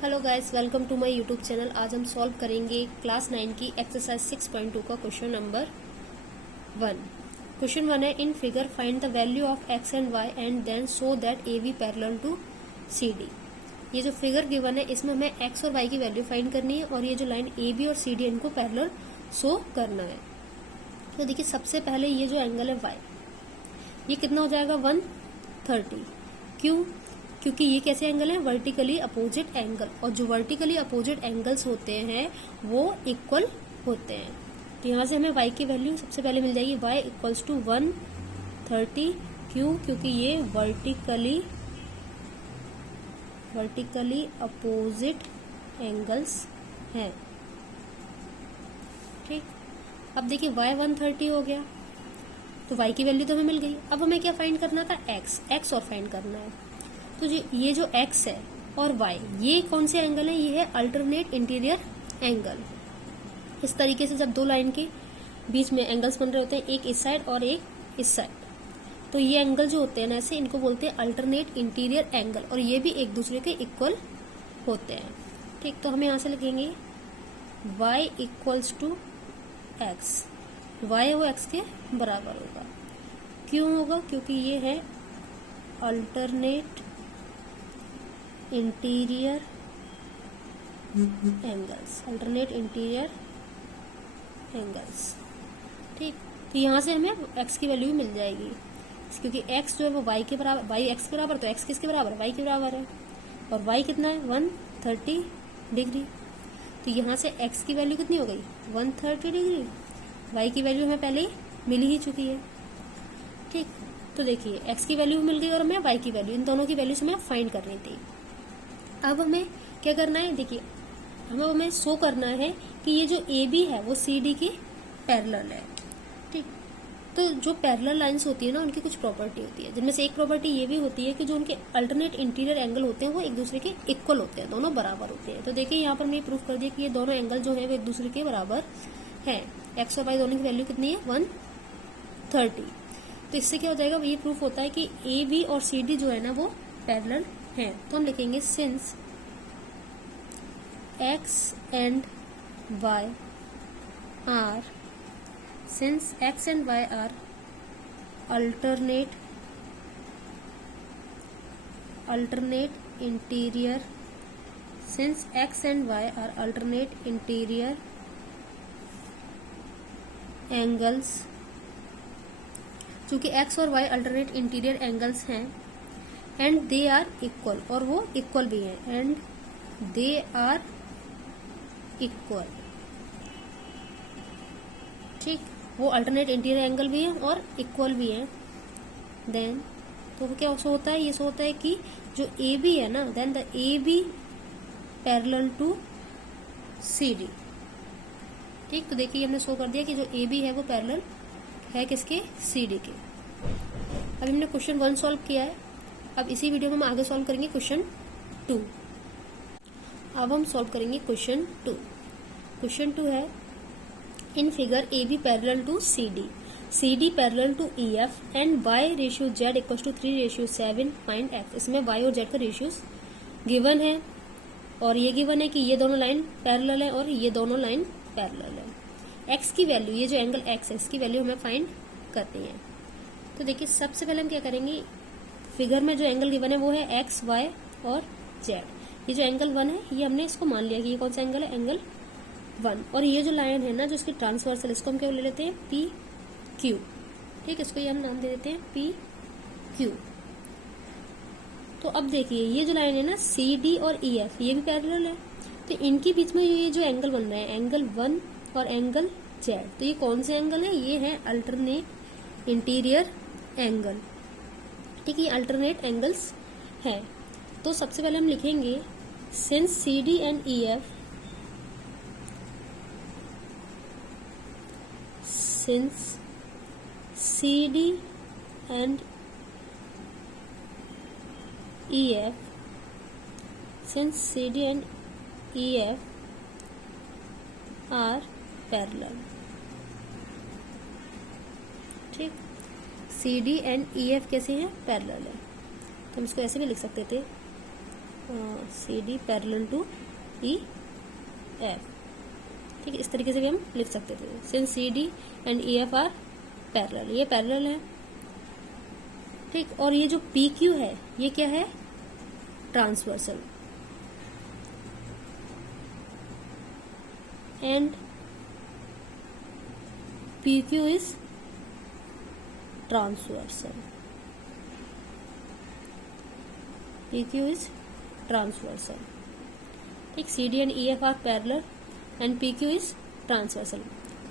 Hello guys, welcome to my YouTube channel. आज हम solve करेंगे क्लास 9 की एक्सरसाइज 6.2 का क्वेश्चन नंबर 1। क्वेश्चन 1 है, in figure find the value of x and y and then show that A B parallel to C D. ये जो figure given है इसमें हमें एक्स और वाई की वैल्यू फाइंड करनी है और ये जो लाइन ए बी और सी डी इनको पैरेलल शो करना है। तो देखिए, सबसे पहले ये जो एंगल है वाई, ये कितना हो जाएगा 130। क्यों? क्योंकि ये कैसे एंगल है, वर्टिकली अपोजिट एंगल, और जो वर्टिकली अपोजिट एंगल्स होते हैं वो इक्वल होते हैं। तो यहाँ से हमें y की वैल्यू सबसे पहले मिल जाएगी, y इक्वल्स टू 130। क्यों? क्योंकि ये वर्टिकली अपोजिट एंगल्स हैं। ठीक, अब देखिए y 130 हो गया तो y की वैल्यू तो हमें मिल गई। अब हमें क्या फाइंड करना था, x और फाइंड करना है। तो ये जो x है और y, ये कौन से एंगल है, ये है अल्टरनेट इंटीरियर एंगल। इस तरीके से जब दो लाइन के बीच में एंगल्स बन रहे होते हैं, एक इस साइड और एक इस साइड, तो ये एंगल जो होते हैं ना, ऐसे इनको बोलते हैं अल्टरनेट इंटीरियर एंगल, और ये भी एक दूसरे के इक्वल होते हैं। ठीक, तो हमें यहाँ से लिखेंगे y equals to x. y है वो x के बराबर होगा। क्यों होगा? क्योंकि ये है अल्टरनेट इंटीरियर एंगल्स। ठीक, तो यहाँ से हमें x की वैल्यू मिल जाएगी, क्योंकि x जो है वो y के बराबर, y x के बराबर, तो x किसके बराबर है, y के बराबर है, और y कितना है 130 डिग्री। तो यहाँ से x की वैल्यू कितनी हो गई 130 डिग्री। y की वैल्यू हमें पहले ही मिल ही चुकी है। ठीक, तो देखिए x की वैल्यू मिल गई और हमें y की वैल्यू, इन दोनों की वैल्यूज हमें फाइंड करनी थी। अब हमें क्या करना है, देखिए हमें शो करना है कि ये जो ए बी है वो सी डी के पैरेलल है। ठीक, तो जो पैरेलल लाइंस होती है ना, उनकी कुछ प्रॉपर्टी होती है, जिनमें से एक प्रॉपर्टी ये भी होती है कि जो उनके अल्टरनेट इंटीरियर एंगल होते हैं वो एक दूसरे के इक्वल होते हैं, दोनों बराबर होते हैं। तो देखिए यहाँ पर मैं प्रूफ कर दिया कि ये दोनों एंगल जो है वो एक दूसरे के बराबर है। एक्स और वाई दोनों की वैल्यू कितनी है 130। तो इससे क्या हो जाएगा, ये प्रूफ होता है कि ए बी और सी डी जो है ना वो पैरेलल है। तो हम लिखेंगे since x and y are alternate interior, since x and y are alternate interior angles, चूंकि x और y अल्टरनेट इंटीरियर एंगल्स हैं, एंड दे आर इक्वल, और वो इक्वल भी हैं, एंड दे आर इक्वल। ठीक, वो अल्टरनेट इंटीरियर एंगल भी है और इक्वल भी है। देन तो क्या होता है, ये होता है कि जो ए बी है ना, then the A B parallel to C D. ठीक, तो देखिए हमने शो कर दिया कि जो ए बी है वो पैरेलल है किसके, सी डी के। अभी हमने क्वेश्चन 1 सॉल्व किया है। अब इसी वीडियो में हम आगे सॉल्व करेंगे क्वेश्चन 2। अब हम सॉल्व करेंगे क्वेश्चन 2। क्वेश्चन 2 है, in figure A B parallel to C D parallel to E F and y ratio z equal to 3:7 find x. इसमें वाई और जेड का रेशियोज गिवन है, और ये गिवन है कि ये दोनों लाइन पैरेलल है और ये दोनों लाइन पैरेलल है। एक्स की वैल्यू, ये जो एंगल एक्स है इसकी वैल्यू हमें फाइंड करनी है। तो देखिए सबसे पहले हम क्या करेंगे, फिगर में जो एंगल गिवन है वो है एक्स, वाई और जेड। ये जो एंगल 1 है ये हमने इसको मान लिया कि ये कौन सा एंगल है, एंगल 1। और ये जो लाइन है ना जो इसकी ट्रांसवर्सल, इसको हम क्या ले लेते हैं, पी क्यू। ठीक, इसको ये हम नाम दे देते हैं पी क्यू। तो अब देखिए ये जो लाइन है ना सी डी और ई एफ, ये भी पैरेलल है, तो इनके बीच में ये जो एंगल बन रहा है एंगल 1 और एंगल जेड, तो ये कौन से एंगल है, ये है अल्टरनेट इंटीरियर एंगल। ठीक, ये अल्टरनेट एंगल्स है। तो सबसे पहले हम लिखेंगे since C D and E F, since CD and EF, since CD and EF are parallel। ठीक, CD and EF कैसे हैं, पैरेलल है। तो हम इसको ऐसे भी लिख सकते थे, C D parallel to E F. ठीक है, इस तरीके से भी हम लिख सकते थे, since C D and E F are parallel, ये पैरेलल है। ठीक, और ये जो पी क्यू है ये क्या है, transversal, and P Q is transversal, P Q is transversal. ठीक, C D and E F are parallel and P Q is transversal.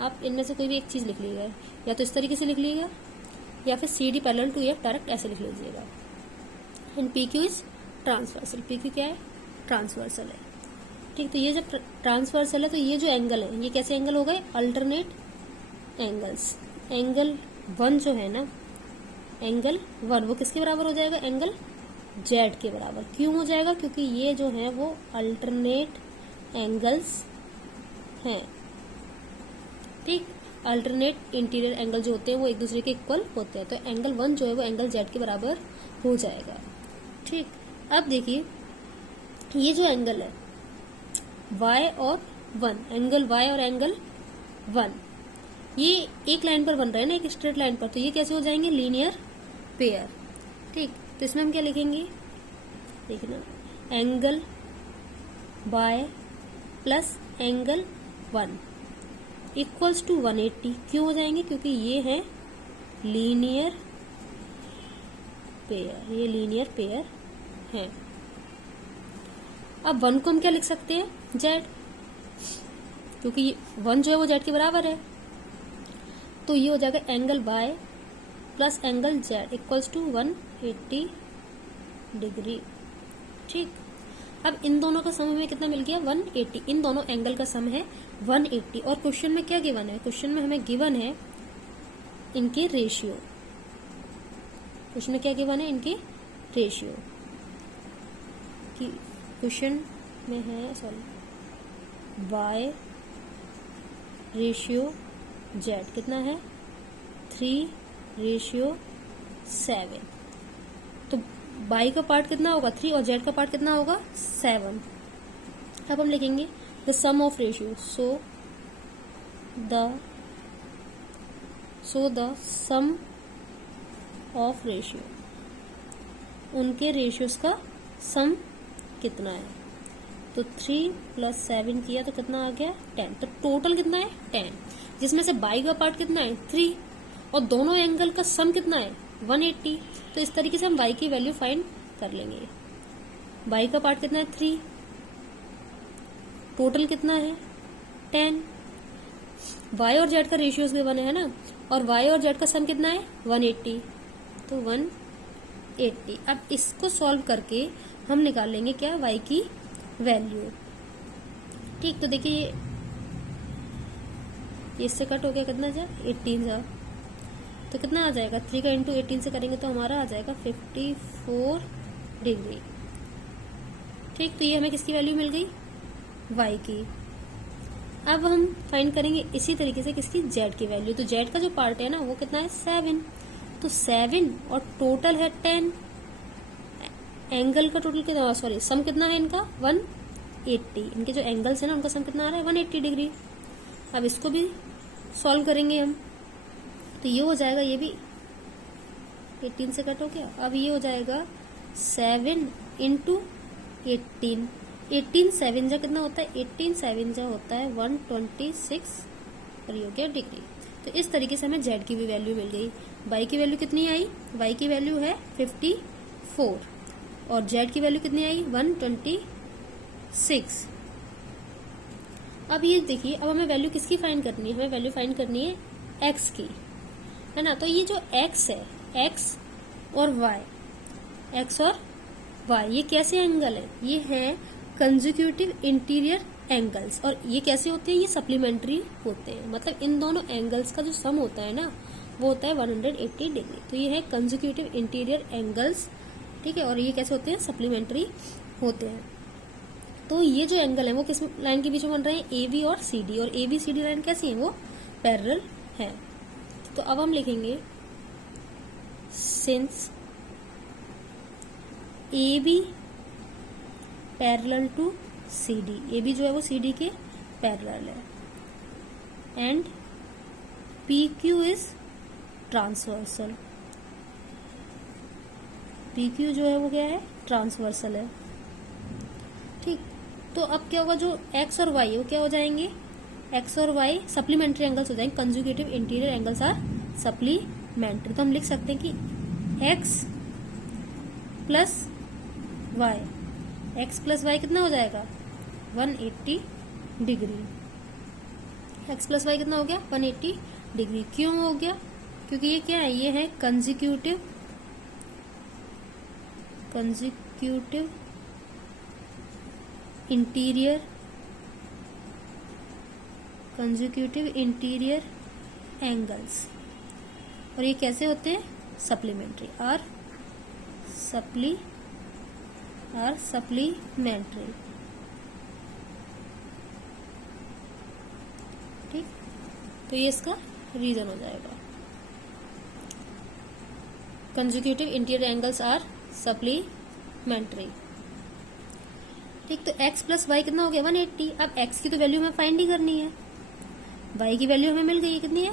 आप इनमें से कोई भी एक चीज लिख लीजिएगा, या तो इस तरीके से लिख लीजिएगा या फिर C D parallel to F direct ऐसे लिख लीजिएगा। And P Q is transversal, P Q क्या है, ट्रांसवर्सल है। ठीक, तो ये जब ट्रांसवर्सल है तो ये जो एंगल है ये कैसे एंगल हो गए, अल्टरनेट एंगल्स। एंगल वन जो है ना, एंगल वन वो किसके बराबर हो जाएगा, एंगल जेड के बराबर। क्यों हो जाएगा, क्योंकि ये जो है वो अल्टरनेट एंगल्स हैं। ठीक, अल्टरनेट इंटीरियर एंगल जो होते हैं वो एक दूसरे के इक्वल होते हैं, तो एंगल वन जो है वो एंगल जेड के बराबर हो जाएगा। ठीक, अब देखिए ये जो एंगल है y और वन, एंगल y और एंगल वन, ये एक लाइन पर बन रहे हैं ना, एक स्ट्रेट लाइन पर, तो ये कैसे हो जाएंगे, लीनियर पेयर। ठीक, तो इसमें हम क्या लिखेंगे, देखना, angle y plus angle one equals to 180। क्यों हो जाएंगे, क्योंकि ये है लीनियर पेयर, ये लीनियर पेयर है। अब वन को हम क्या लिख सकते हैं, जेड, क्योंकि वन जो है वो जेड के बराबर है, तो ये हो जाएगा angle y plus angle z equals to 180 degree. ठीक, अब इन दोनों का सम हमें कितना मिल गया, 180। इन दोनों एंगल का सम है 180। और क्वेश्चन में क्या गिवन है, क्वेश्चन में हमें गिवन है इनके रेशियो। क्वेश्चन में क्या गिवन है, इनके रेशियो। क्वेश्चन में है, सॉरी, y रेशियो z कितना है, 3:7। तो y का पार्ट कितना होगा, 3, और z का पार्ट कितना होगा, 7। अब हम लिखेंगे the sum of ratio, so the sum of ratio, उनके रेशियोज का सम कितना है। तो 3 + 7 किया तो कितना आ गया, 10। तो टोटल कितना है, 10, जिसमें से y का पार्ट कितना है, 3, और दोनों एंगल का सम कितना है, 180। तो इस तरीके से हम y की वैल्यू फाइंड कर लेंगे। y का पार्ट कितना है, 3, टोटल कितना है, 10, y और z का रेशियोज गिवन है ना, और y और z का सम कितना है, 180, तो 180। अब इसको सॉल्व करके हम निकाल लेंगे क्या, y की वैल्यू। ठीक, तो देखिए ये इससे कट हो गया, कितना जा, 18 जा, तो कितना आ जाएगा, 3 का इंटू 18 से करेंगे तो हमारा आ जाएगा 54 डिग्री। ठीक, तो ये हमें किसकी वैल्यू मिल गई, y की। अब हम फाइंड करेंगे इसी तरीके से किसकी, z की वैल्यू। तो z का जो पार्ट है ना वो कितना है, 7, तो 7 और टोटल है 10। एंगल का टोटल कितना, सॉरी, सम कितना है इनका, 180। इनके जो एंगल्स है ना उनका सम कितना आ रहा है, 180 डिग्री। अब इसको भी सॉल्व करेंगे हम, तो ये हो जाएगा, ये भी 18 से कट हो गया। अब ये हो जाएगा 7 इंटू 18, 18 7 जा कितना होता है, 18 7 जा होता है 126, और ये हो गया डिग्री। तो इस तरीके से हमें z की भी वैल्यू मिल गई। y की वैल्यू कितनी आई, y की वैल्यू है 54, और z की वैल्यू कितनी आई, 126। अब ये देखिए, अब हमें वैल्यू किसकी फाइंड करनी है, हमें वैल्यू फाइंड करनी है x की, है ना। तो ये जो x है, x और y, x और y, ये कैसे एंगल है, ये है कंसेक्यूटिव इंटीरियर एंगल्स। और ये कैसे होते हैं, ये सप्लीमेंट्री होते हैं, मतलब इन दोनों एंगल्स का जो सम होता है ना वो होता है 180 डिग्री। तो ये है कंसेक्यूटिव इंटीरियर एंगल्स, ठीक है। और ये कैसे होते हैं, सप्लीमेंट्री होते हैं। तो ये जो एंगल है वो किस लाइन के बीच में बन रहे हैं, AB और CD, और AB CD लाइन कैसी है, वो पैरेलल है। तो अब हम लिखेंगे since AB parallel to C D, A B जो है वो सी डी के पैरेलल है, and P Q is transversal, P Q जो है वो क्या है, ट्रांसवर्सल है। ठीक, तो अब क्या होगा, जो एक्स और वाई वो क्या हो जाएंगे, एक्स और वाई सप्लीमेंट्री एंगल्स हो जाएंगे, conjugative interior angles are supplementary. तो हम लिख सकते हैं कि x plus y, x plus y कितना हो जाएगा 180 डिग्री, एक्स प्लस वाई कितना हो गया 180 डिग्री। क्यों हो गया, क्योंकि ये क्या है, ये है कंजिक्यूटिव इंटीरियर एंगल्स, और ये कैसे होते हैं, सप्लीमेंट्री, आर सप्लीमेंट्री। ठीक, तो ये इसका रीजन हो जाएगा, conjugative interior angles are supplementary. ठीक, तो x प्लस वाई कितना हो गया 180। अब x की तो वैल्यू हमें फाइंड ही करनी है, y की वैल्यू हमें मिल गई, कितनी है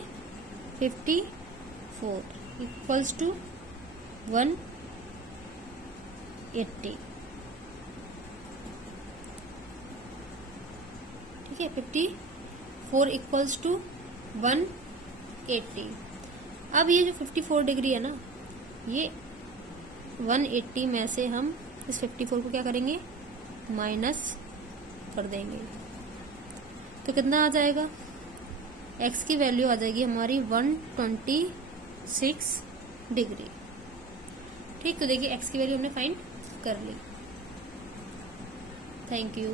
54 इक्वल्स टू 180। ठीक है, 54 इक्वल्स टू 180। अब ये जो 54 डिग्री है ना, ये 180 में से हम इस 54 को क्या करेंगे, माइनस कर देंगे, तो कितना आ जाएगा, x की वैल्यू आ जाएगी हमारी 126 डिग्री। ठीक, तो देखिए x की वैल्यू हमने फाइंड कर ली। Thank you.